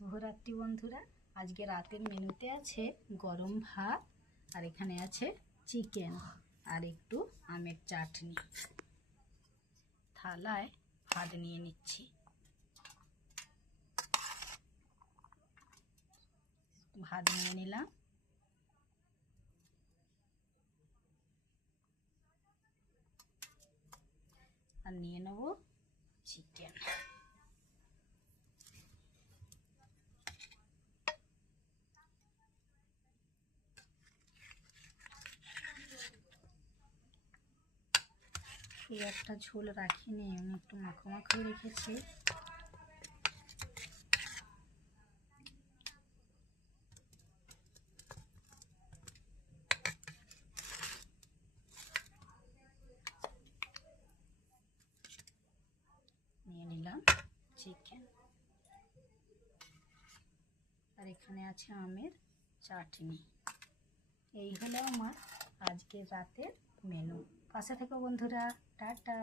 শুভরাত্রি বন্ধুরা। আজকে রাতের মেনুতে আছে গরম ভাত, আর এখানে আছে চিকেন আর একটু আমের চাটনি। থালায় ভাত নিয়ে নিচ্ছি। ভাত নিয়ে নিলাম। আর নিয়ে নেব চিকেন। খুব একটা ঝোল রাখিনি, আমি একটু মাখো মাখো রেখেছি। নিয়ে নিলাম চিকেন, আর এখানে আছে আমের চাটনি। এই হলো আমার আজকের রাতের মেনু। পাশে থেকো বন্ধুরা। টাটা।